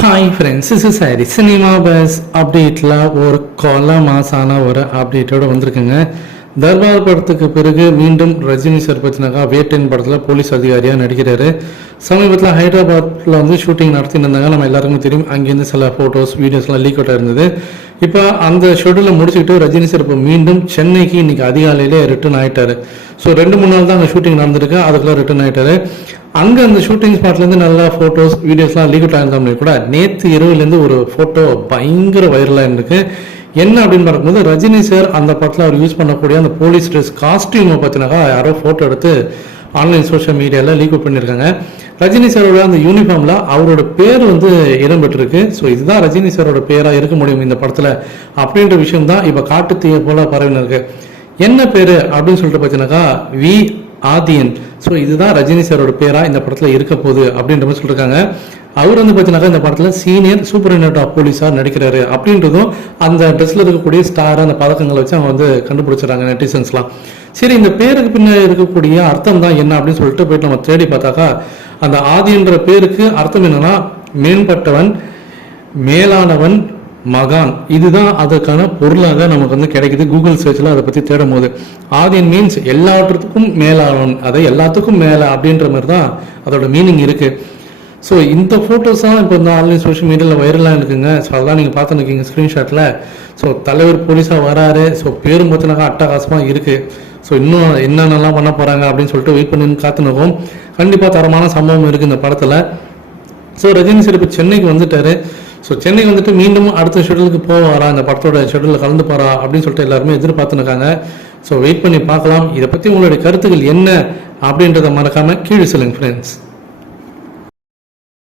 Hi friends is sorry cinema buzz அப்டேட்டில் ஒரு கொலை மாசான ஒரு அப்டேட்டோடு வந்திருக்குங்க. தர்பார் படத்துக்கு பிறகு மீண்டும் ரஜினி சார் பற்றினாக்கா வேட்டன் படத்தில் போலீஸ் அதிகாரியாக நடிக்கிறாரு. சமீபத்தில் ஹைதராபாத்தில் வந்து ஷூட்டிங் நடத்திட்டு நம்ம எல்லாருக்கும் தெரியும். அங்கேருந்து சில ஃபோட்டோஸ் வீடியோஸ்லாம் லீக் அவுட் இருந்தது இப்போ அந்த ஷெடியூலை முடிச்சுக்கிட்டு ரஜினி சார் இப்போ மீண்டும் சென்னைக்கு இன்னைக்கு அதிகாலையிலே ரிட்டர்ன் ஆகிட்டார் ஸோ ரெண்டு மூணு நாள் தான் அங்கே ஷூட்டிங் நடந்திருக்கு. அதுக்குள்ள ரிட்டர்ன் ஆகிட்டார் அங்கே அந்த ஷூட்டிங் ஸ்பாட்லேருந்து நல்லா ஃபோட்டோஸ் வீடியோஸ்லாம் லீக் அவுட் ஆயிருந்தோம்னே கூட நேற்று இரவுலேருந்து ஒரு ஃபோட்டோ பயங்கர வைரலாக இருந்திருக்கு என்ன அப்படின்னு பார்க்கும்போது ரஜினி சார் அந்த படத்தில் அவர் யூஸ் பண்ணக்கூடிய அந்த போலீஸ் ட்ரெஸ் காஸ்டியூமை பார்த்தினாக்கா யாரோ ஃபோட்டோ எடுத்து ஆன்லைன் சோஷியல் மீடியாவில் லீக் அவுட் பண்ணியிருக்காங்க. ரஜினி சாரோட அந்த யூனிஃபார்மில் அவரோட பேர் வந்து இடம்பெற்றிருக்கு. ஸோ இதுதான் ரஜினி சாரோட பேராக இருக்க முடியும் இந்த படத்தில் அப்படின்ற விஷயம் தான் இப்போ காட்டு தீய போல பரவின இருக்கு. என்ன பேர் அப்படின்னு சொல்லிட்டு பார்த்தீங்கன்னாக்கா வி. ஆதியன். ஸோ இதுதான் ரஜினி சாரோட பேரா இந்த படத்தில் இருக்க போகுது அப்படின்ற மாதிரி சொல்லியிருக்காங்க அவர் வந்து பார்த்தீங்கன்னாக்கா இந்த படத்தில் சீனியர் சூப்பரிண்டென்ட் ஆஃப் போலீஸாக நடிக்கிறாரு அப்படின்றதும் அந்த ட்ரெஸ்ஸில் இருக்கக்கூடிய ஸ்டார் அந்த பதக்கங்களை வச்சு அவங்க வந்து கண்டுபிடிச்சிடறாங்க நெட்டிசன்ஸ்லாம் சரி இந்த பேருக்கு பின்ன இருக்கக்கூடிய அர்த்தம் தான் என்ன அப்படின்னு சொல்லிட்டு போயிட்டு நம்ம தேடி பார்த்தாக்கா அந்த ஆதின்ற பேருக்கு அர்த்தம் என்னன்னா மேம்பட்டவன் மேலானவன் மகான். இதுதான் அதற்கான பொருளாக நமக்கு வந்து கிடைக்குது. கூகுள் சர்ச்சில் அதை பற்றி தேடும் போது ஆதியன் மீன்ஸ் எல்லாவற்றுக்கும் மேலானவன். அதை எல்லாத்துக்கும் மேலே அப்படின்ற மாதிரி தான் அதோட மீனிங் இருக்கு. ஸோ இந்த ஃபோட்டோஸ் தான் இப்போ இந்த ஆன்லைன் சோஷியல் மீடியாவில் வைரலாக இருக்குங்க. ஸோ அதெல்லாம் நீங்கள் பார்த்துன்னு இருக்கீங்க ஸ்க்ரீன்ஷாட்டில் ஸோ தலைவர் போலீஸாக வராரு. ஸோ பேரும் பார்த்தினாக்கா அட்டகாசமாக இருக்குது ஸோ இன்னும் என்னென்னலாம் பண்ண போகிறாங்க அப்படின்னு சொல்லிட்டு வெயிட் பண்ணி காத்துனுக்கும் கண்டிப்பாக தரமான சம்பவம் இருக்குது இந்த படத்தில். ஸோ ரஜினி சார் இப்போ சென்னைக்கு வந்துட்டாரு. ஸோ சென்னை வந்துட்டு மீண்டும் அடுத்த ஷெடியூலுக்கு போவாரா? இந்த படத்தோட ஷெடியூலில் கலந்து போறா? அப்படின்னு சொல்லிட்டு எல்லாருமே எதிர்பார்த்துருக்காங்க ஸோ வெயிட் பண்ணி பார்க்கலாம். இதை பற்றி உங்களுடைய கருத்துக்கள் என்ன? அப்படின்றத மறக்காம கீழே சொல்லுங்க ஃப்ரெண்ட்ஸ்